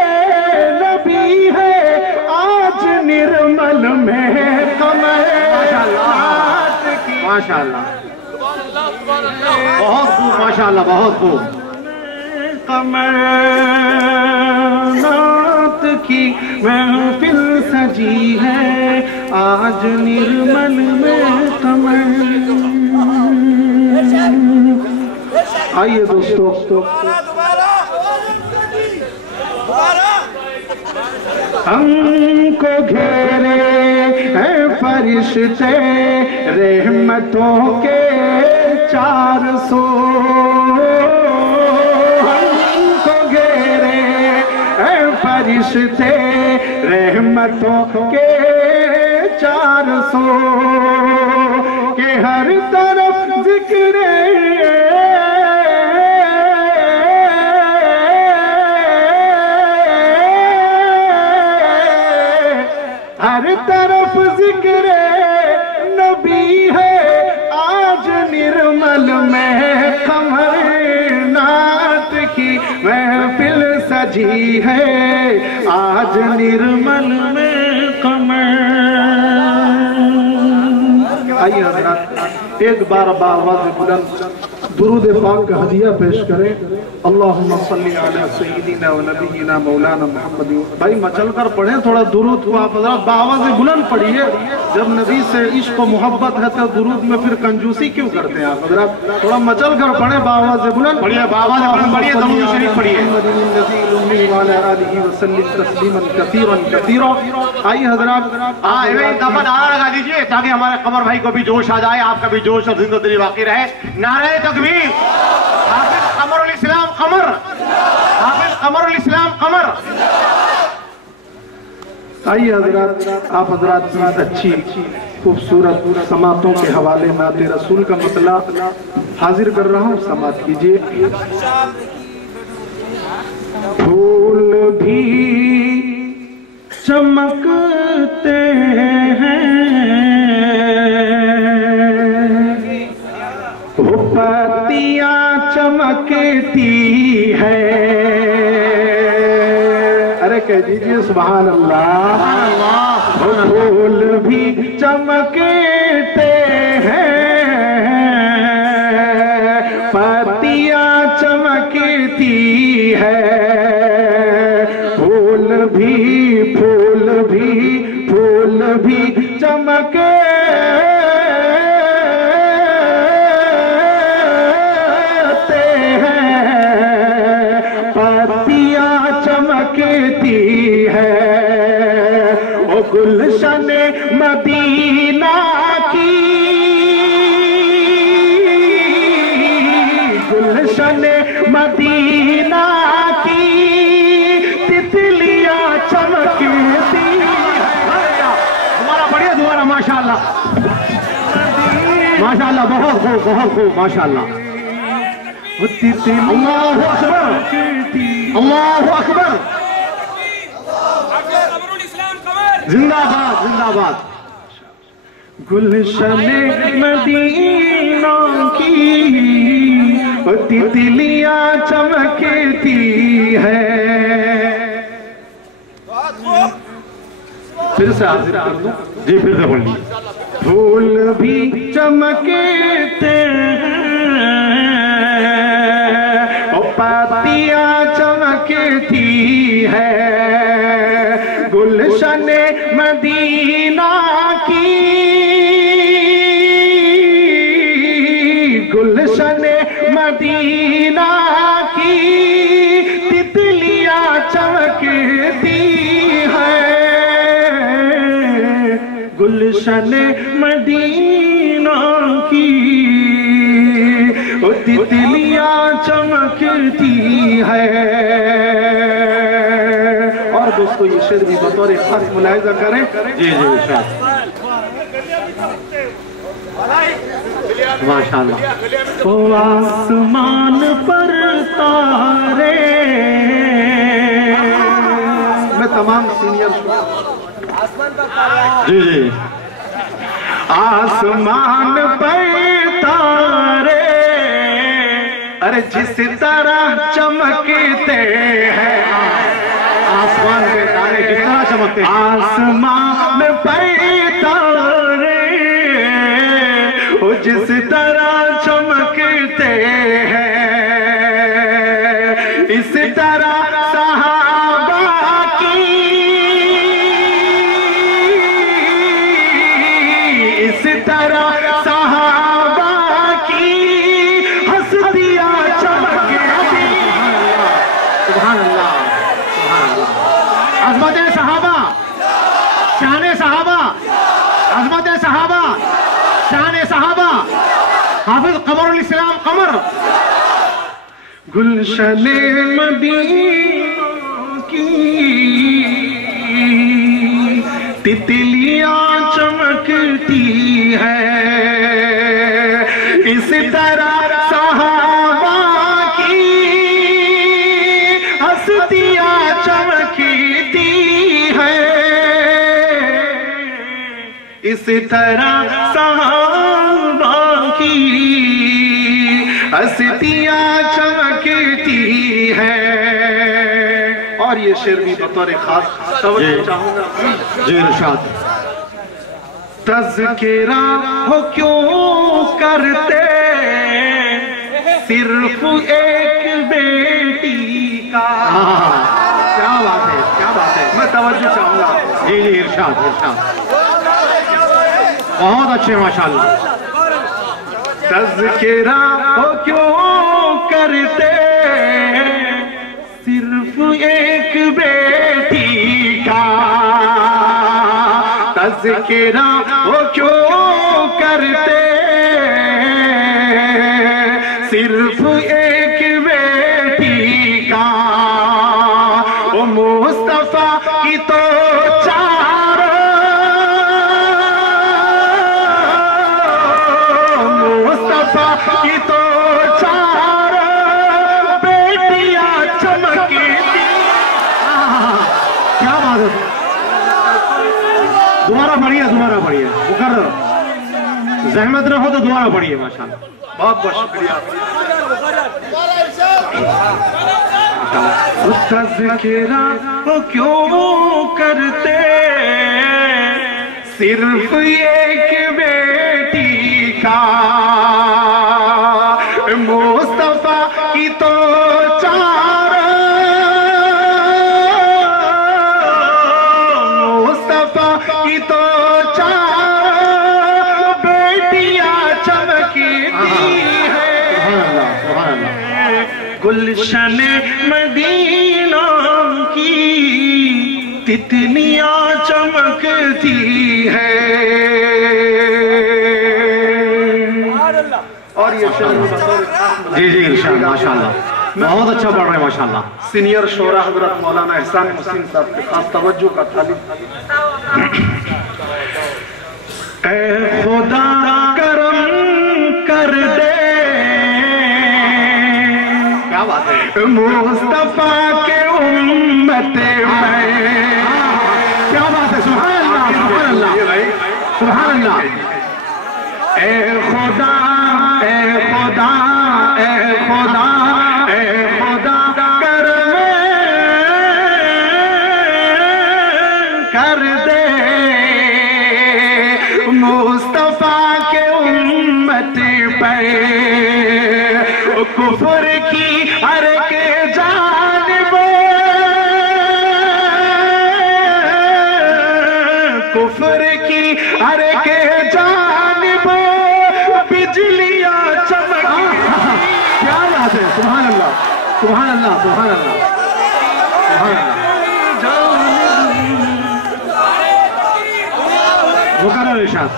नबी है, आज निर्मल में कमर। माशाल्लाह, बहुत खूब माशाल्लाह, बहुत खूब। कमर नात की महफिल सजी है, आज निर्मल में कमर। आइए दोस्तों, हमको घेरे हैं फरिश्ते रहमतों के 400। हमको घेरे हैं फरिश्ते रहमतों के 400। के हर तरफ जिक्र हर तरफ जिक्र नबी है, आज निर्मल में कमर। नात की महफिल सजी है, आज निर्मल में कमर। आइए हजरात, एक बार बावाज़ बुलंद दुरूद पाक का हदिया पेश करें। अल्लाहुम्मा सल्ली अला सय्यिदिना व नबियिना मौलाना मुहम्मद। भाई मचल कर पढ़े थोड़ा दुरूद को, आप हज़रात बाआवाज़ से बुलंद पढ़िए। जब नबी से इश्क मोहब्बत है तो दुरूद में फिर कंजूसी क्यों करते हैं आप हज़रात? थोड़ा मचल कर पढ़े, बाआवाज़ से बुलंद पढ़िए, बाआवाज़ से बुलंद पढ़िए, दरूद शरीफ पढ़िए। आइए हज़रात, दफा नारा लगा दीजिए ताकि हमारे कमर भाई को भी जोश आ जाए, आपका भी जोश और जिंदगी बाकी रहे। नारे तकबीर। हाफिज कमरुल इस्लाम कमर, हाफिज कमरुल इस्लाम कमर। आइए हज़रात, आप हज़रात की अच्छी खूबसूरत समातों के हवाले नाते रसूल का मतला हाजिर कर रहा हूँ, समात कीजिए। फूल भी चमकते हैं, वो पत्तियां चमकती है। अरे कह दीजिए सुभान अल्लाह। फूल भी चमकते हैं, पत्तियां चमकती है। फूल भी चमके चमकती है। ओ गुलशन मदीना की, गुलशन मदीना की तितलियां चमकती है। हमारा बढ़िया दोबारा माशाअल्लाह, माशाअल्लाह, बहुत खूब, बहुत खूब, माशाअल्लाह। अल्लाहु अकबर, अल्लाहु अकबर, जिंदाबाद, जिंदाबाद। गुलशन मदीना की तितलियां चमकती है। फिर से हाजिर कर दूं जी, फिर से बोलिए। फूल भी चमकते हैं, पत्तियां चमकती है। गुलशन मदीना की, गुलशन मदीना की तितलियां चमकती है। गुलशन मदीना की तितलियां चमकती है। और दोस्तों ये शेर भी बतौर खास मुलाहिजा करें। जी जी, माशाअल्लाह। ओ आसमान पर तारे, मैं तमाम सीनियर जी जी, आसमान पर तारे, अरे जिस तरह चमकते हैं। आसमान के तारे किस तरह चमकते हैं। आसमान पर तारे वो जिस तरह चमकते हैं, इस तरह सहाबा की, इस तरह सहाबा की हस्तियां चमकती। सुभान अल्लाह, सुभान अल्लाह। अज़मत सहाबा, शान सहाबा, अज़मत सहाबा, शान सहाबा। हाफिज कमरुल इस्लाम कमर। गुलशन मदीना की तितलियां चमकती है, इस तरह सहाबा की हस्तियां चमकती है। इस तरह सहाबा की हस्तियां चमकती है। और ये शेर भी बतौर खास तवज्जो चाहूंगा। जी इरशाद। तज़किरा हो क्यों करते सिर्फ एक बेटी का। क्या बात है, क्या बात है। मैं तवज्जो चाहूंगा। जी जी, इरशाद इरशाद, बहुत अच्छे माशाल्लाह। तज़किरा वो क्यों करते सिर्फ एक बेटी का, तज़किरा वो क्यों करते सिर्फ एक बेटी का। वो मुस्तफा की तो की तो चार बेटियां चमकी थी। क्या बात है, दोबारा पढ़िए, दोबारा पढ़िए, मुकर्रर, जहमत न हो तो दोबारा पढ़िए माशाल्लाह। बहुत बहुत शुक्रिया। तज़किरा वो क्यों करते सिर्फ एक बेटी का, मुस्तफा की तो चार, मुस्तफा की तो चार बेटियां चमकी है। गुलशन मदीना की तितलियां चमकती है। और ये जी जी इरशाद माशाल्लाह, बहुत अच्छा पढ़ रहे हैं माशाल्लाह। सीनियर शोरा हजरत मौलाना एहसान हुसैन साहब के खास तवज्जो का तालिब। ऐ खुदा करम कर दे, क्या बात है, मुस्तफा के उम्मत में। क्या बात है, सुभान अल्लाह, सुभान अल्लाह, सुभान अल्लाह। ऐ खुदा, ऐ खुदा, ऐ खुदा, ऐ खुदा कर दे मुस्तफा के उम्मत पे कुफर की हर के जानिबो, कुफर की हर के जानिबो बिजलियां चमकी। क्या बात है, सुभान अल्लाह, सुभान अल्लाह, सुभान अल्लाह, सुभान अल्लाह। मुकर्रर इरशाद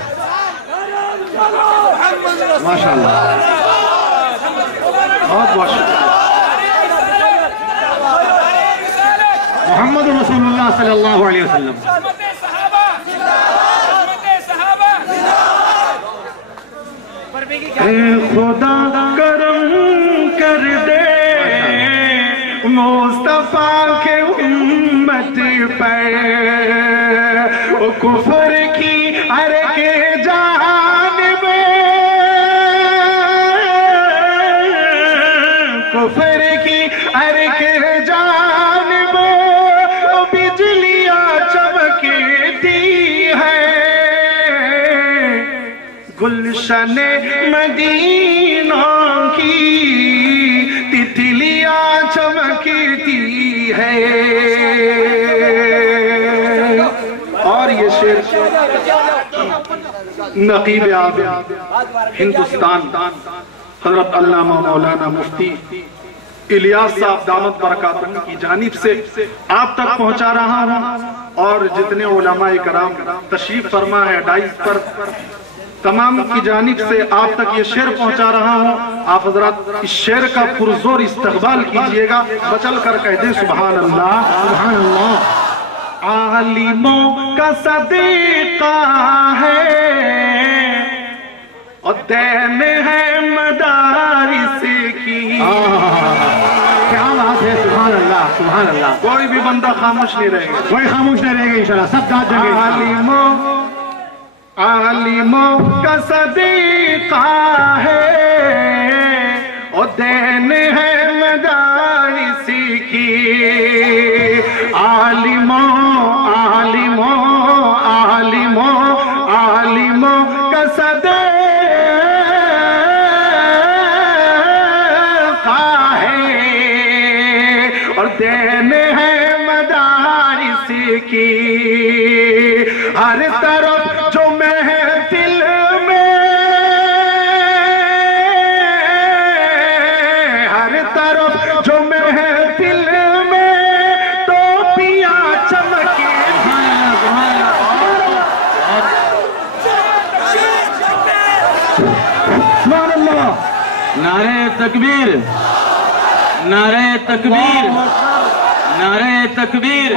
माशाल्लाह, बहुत बहुत शुक्रिया। मोहम्मद रसूलुल्लाह सल्लल्लाहु अलैहि वसल्लम। खुदा करम कर दे मुस्तफा के उम्मत पे कुफर की हर के जानिब, कुफर की हर के जानिब बिजलियां चमकती है। गुलशन मदीना की तितलियां चमकती है। और ये शेर नकीब आज़म हिंदुस्तान हजरत अल्लामा मौलाना मुफ्ती इलियास साहब दामत बरकातुहू की जानिब से आप तक पहुंचा रहा हूं। और जितने उलमाए कराम तशरीफ फरमा है डाइस पर, तमाम की जानिब से आप तक ये शेर पहुंचा रहा हूं। आप हजरात इस शेर का पुरजोर इस्तकबाल कीजिएगा, बचल कर कह दे सुभान अल्लाह, सुभान अल्लाह। आलिमों का सदीका है और देन है मदारिस की। क्या बात है, सुभान अल्लाह, सुभान अल्लाह। कोई भी बंदा खामोश नहीं रहेगा, कोई खामोश नहीं रहेगा इंशाल्लाह, सब दाद देंगे। आलिमों का सदीका है और देन है मदारिस की। आलिमों आलिमों आलिमों आलिमों का सदीका नारे तकबीर, नारे तकबीर, नारे तकबीर,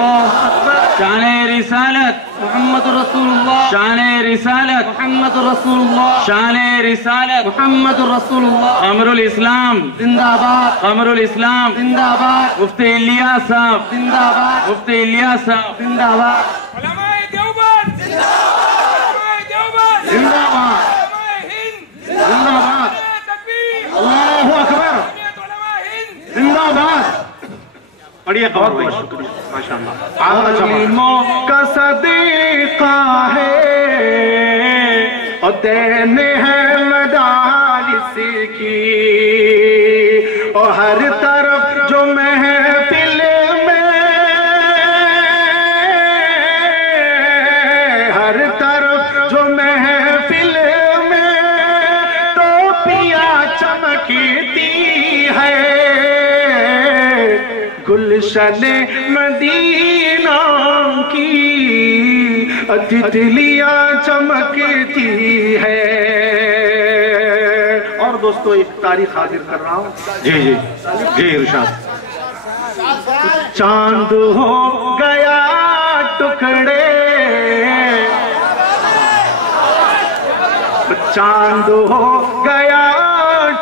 शाने रिसालत मोहम्मद रसूलुल्लाह, शाने रिसालत मोहम्मद रसूलुल्लाह, शाने रिसालत मोहम्मद रसूलुल्लाह, कमरुल इस्लाम जिंदाबाद, कमरुल इस्लाम जिंदाबाद, मुफ्ती इलियास साहब जिंदाबाद, मुफ्ती इलियास साहब जिंदाबाद, उलमाए देवबंद उलमाए देवबंद जिंदाबाद, उलमाए हिंद जिंदाबाद, तकबीर अल्लाहू अकबर, जमीयत उलमा हिंद जिंदाबाद। बढ़िया, बहुत बहुत शुक्रिया, माशाअल्लाह। आलिमों का सदीका है और देने हैं मदारिस की, और हर तरफ जो महफिल में, हर तरफ जो महफिल में टोपियां चमकती है, गुलशने मदीना की तितलियां चमकती है। और दोस्तों एक तारीख हाजिर कर रहा हूँ। जी जी जी इरशाद। चांद हो गया टुकड़े, चांद हो गया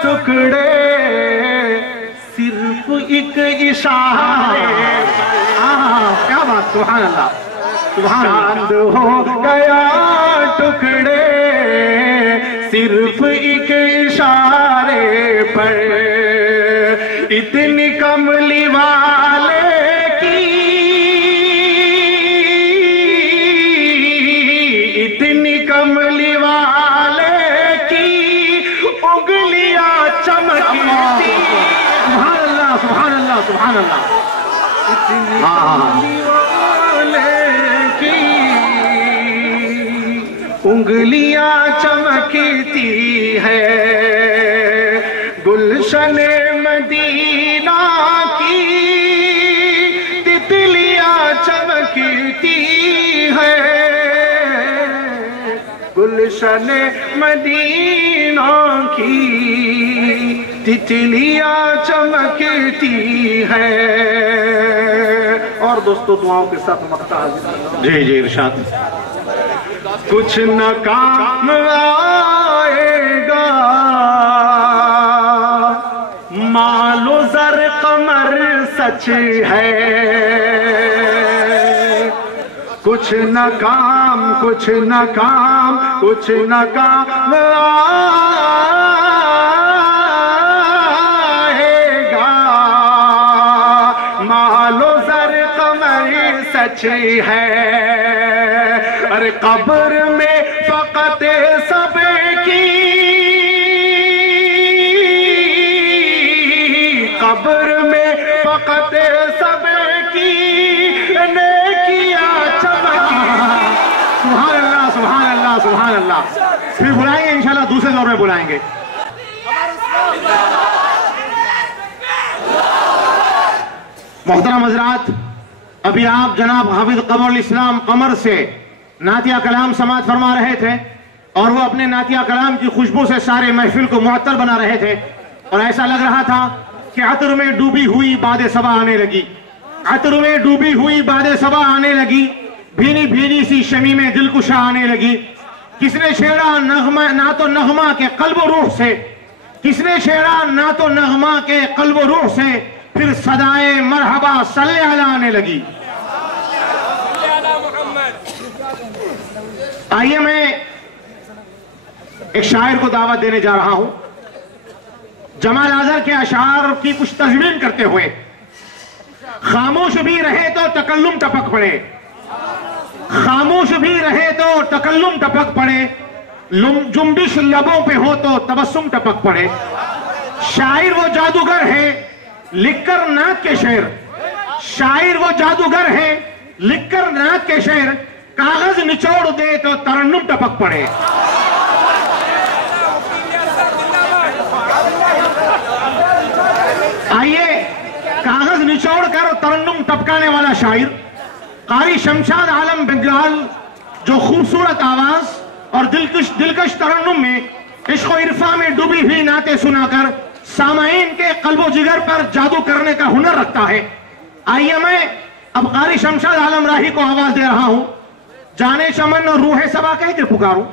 टुकड़े, सिर्फ एक इशारे। क्या बात, सुभान अल्लाह, सुभान अल्लाह। चांद हो गया टुकड़े, सिर्फ एक इशारे पर, इतनी कमली वाले की, इतनी कमली वाले की उंगलियां चमकती। सुभान अल्लाह, सुभान अल्लाह, सुभान अल्लाह। की उंगलियां चमकती है, गुलशने मदीना की तितलियां चमकती है, गुलशने मदीना की तितलियां चमकती है। और दोस्तों दुआओं के साथ मक्ता हाजिर। जी जी इरशाद। कुछ न काम आएगा मालो जर कमर सच है, कुछ न काम, कुछ न काम, कुछ न काम आएगा मालो जर कमर सच है। अरे कब्र में फकत सब की, कब्र में फकत सब की नेकियां चमकी। सुभान अल्लाह, सुभान अल्लाह, सुभान अल्लाह। फिर बुलाएंगे इंशाल्लाह, दूसरे दौर में बुलाएंगे। मोहतरम हज़रात, अभी आप जनाब हाफिज कमरुल इस्लाम कमर से नातिया कलाम समात फरमा रहे थे, और वो अपने नातिया कलाम की खुशबू से सारे महफिल को मुअत्तर बना रहे थे, और ऐसा लग रहा था कि अतर में डूबी हुई बादे सबा आने लगी, अतर में डूबी हुई बादे सबा आने लगी, भीनी भीनी सी शमी में दिलकुशा आने लगी। किसने छेड़ा नगमा, ना तो नगमा के कल्ब रूह से, किसने छेड़ा ना तो नगमा के कल्ब रूह से, फिर सदाएं मरहबा सल्ले अला आने लगी। आइए मैं एक शायर को दावत देने जा रहा हूं, जमाल आज़र के अशार की कुछ तज़मीन करते हुए। खामोश भी रहे तो तकल्लुम टपक पड़े, खामोश भी रहे तो तकल्लुम टपक पड़े, जुम्बिश लबों पे हो तो तबस्सुम टपक पड़े। शायर वो जादूगर है लिखकर नात के शेर, शायर वो जादूगर है लिखकर नात के शेर, कागज निचोड़ दे तो तरन्नुम टपक पड़े। आइए कागज निचोड़ कर तरन्नुम टपकाने वाला शायर कारी शमशाद आलम बिलाल, जो खूबसूरत आवाज और दिलकश तरन्नुम में इश्क़ इरफा में डूबी हुई नाते सुनाकर सामाईन के कल्बो जिगर पर जादू करने का हुनर रखता है। आइए मैं अब कारी शमशाद आलम राही को आवाज दे रहा हूं। जाने चमन और रूह सबा कह के पुकारूं,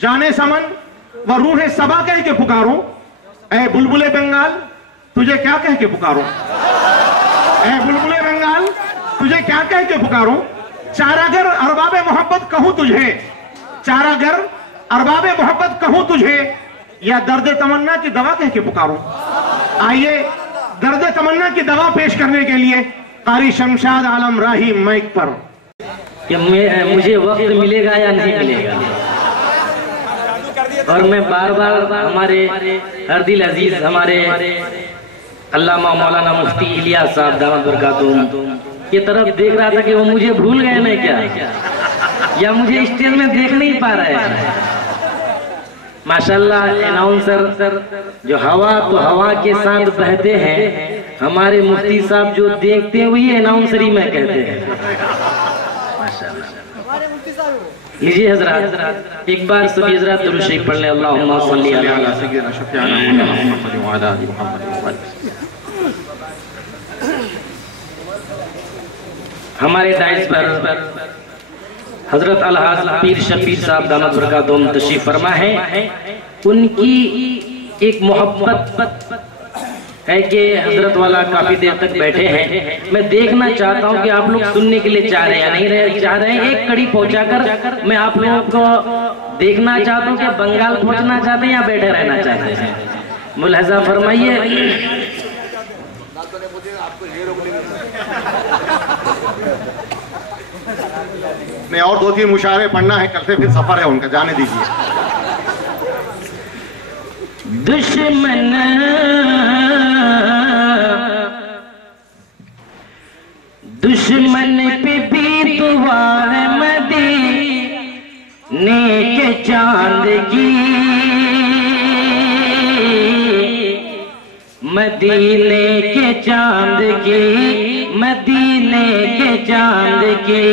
जाने समन व रूह सबा कह के पुकारूं, ऐ बुलबुले बंगाल तुझे क्या कह के पुकारूं, ऐ बुलबुले बंगाल तुझे क्या कह के पुकारूं। चारागर अरबाबे मोहब्बत कहूं तुझे, चारागर अरबाबे मोहब्बत कहूं तुझे, या दर्द तमन्ना की दवा कह के पुकारूं। आइए दर्द तमन्ना की दवा पेश करने के लिए कारी शमशाद आलम राही माइक पर। कि मुझे वक्त मिलेगा या नहीं मिलेगा, और मैं बार बार हमारे हरदिल अजीज हमारे अल्लामा मौलाना मुफ्ती इलियास साहब दामद बरकातुहू की तरफ देख रहा था कि वो मुझे भूल गए हैं क्या, या मुझे स्टेज में देख नहीं पा रहे हैं। माशाल्लाह अनाउंसर जो हवा तो हवा के साथ बहते हैं, हमारे मुफ्ती साहब जो देखते हैं वही अनाउंसरी में कहते हैं। माशाल्लाह। लीजिए हजरात, एक बार सभी हजरात दुरूद शरीफ पढ़ लें। अल्लाहुम्मा सल्ली अला सय्यिदिना शफीअना मुहम्मद व अला आलि मुहम्मद। हमारे डाइस पर हजरत अलहाज पीर शबीर साहब दामद बरकातुहू तशरीफ फरमा है। उनकी एक मोहब्बत है कि हजरत वाला काफी देर तक बैठे हैं। मैं देखना चाहता हूं कि आप लोग सुनने के लिए चाह रहे हैं या नहीं चाह रहे हैं। एक कड़ी पहुंचाकर मैं आप लोगों को देखना चाहता हूं कि बंगाल पहुंचना चाहते हैं या बैठे रहना चाहते हैं। मुलाहिजा फरमाइए। मैं और 2-3 मुशायरे पढ़ना है, कल से फिर सफर है उनका, जाने दीजिए। दुश्मन दुश्मन पे भी दुआ है मदीने के चांद की, मदीने के चांद की, मदीने के चांद की।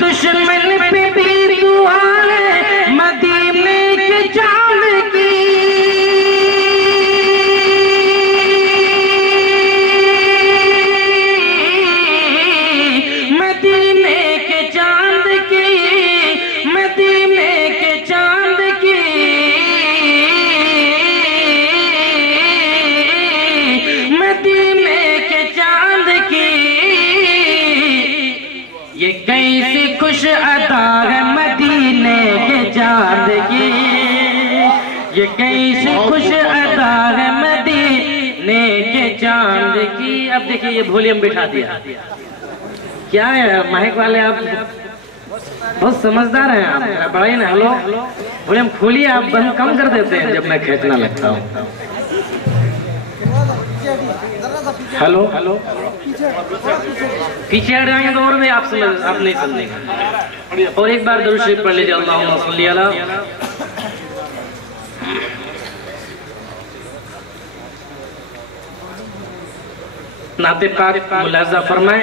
दुश्मन पे भी दुआ है मदीने के चांद की, मदीने के चांद की, मदीने के चांद की, मदीने के चांद की। ये कैसी खुश अदा है मदीने के चांद की, ये कैसी खुश अदा है मदीने के चांद की। अब देखिए ये वॉल्यूम बिठा दिया, क्या है महक वाले, आप बहुत समझदार हैं आप, बड़ा ही ना। हेलो वॉल्यूम खोलिए, आप बंद कम कर देते हैं जब मैं खींचना लगता हूँ। हेलो हेलो, पीछे हट जाएंगे तो और भी आप नहीं समझेंगे। और एक बार दुरूद शरीफ पढ़ लीजिए। अल्लाहुम्मा सल्ली अला। नाते पाक मुलाजा फरमाए।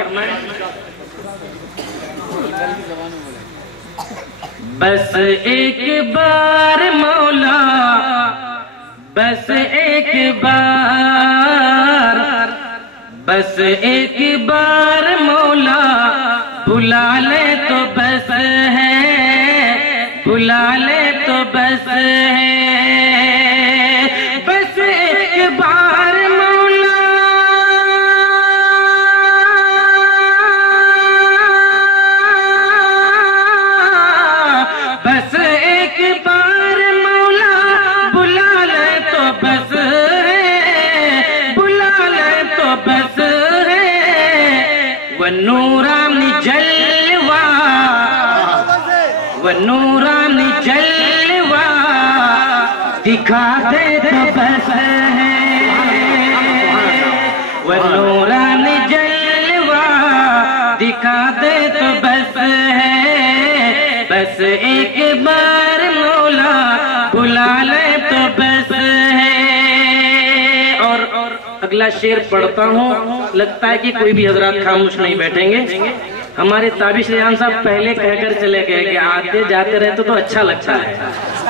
बस एक बार मौला, बस एक बार, बस एक बार मौला बुला ले तो बस है, बुला ले तो बस है। बस एक बार मौला, बस एक बार मौला बुला ले तो बस है, बुला ले तो बस है। वो नूरानी जलवा, वो नूरानी जलवा दिखा दे तो बस है, वो नूरानी जलवा दिखा दे तो बस है। बस एक बार मौला बुला ले तो बस है। और अगला शेर पढ़ता हूँ, लगता है कि कोई भी हजरात खामोश नहीं बैठेंगे। हमारे ताबिश रियान साहब पहले कहकर चले गए कि आते जाते रहते तो अच्छा लगता है।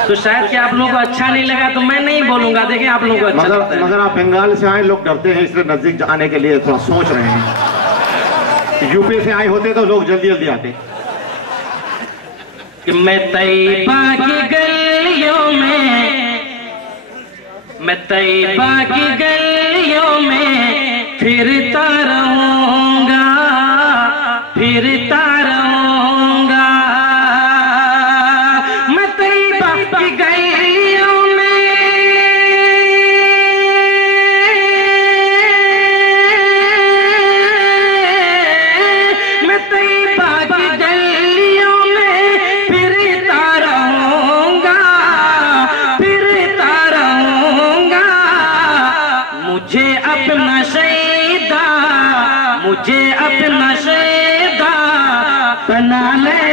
तो शायद कि आप लोगों को अच्छा नहीं लगा तो मैं नहीं बोलूंगा। देखें आप लोगों को अच्छा लगता है। मगर आप बंगाल से आए, लोग डरते हैं इसलिए नजदीक आने के लिए थोड़ा सोच रहे हैं। यूपी से आए होते तो लोग जल्दी जल्दी आते। कि मैं तैयबा की गलियों में, मैं तैयबा की गलियों में फिरता रहूंगा, फिरता रहूंगा। मैं तैयबा की गलियों में, मैं तैयबा की गलियों में फिरता रहूंगा, फिरता रहूंगा। मुझे अपना शहीदा, मुझे अपना शहीदा बना ले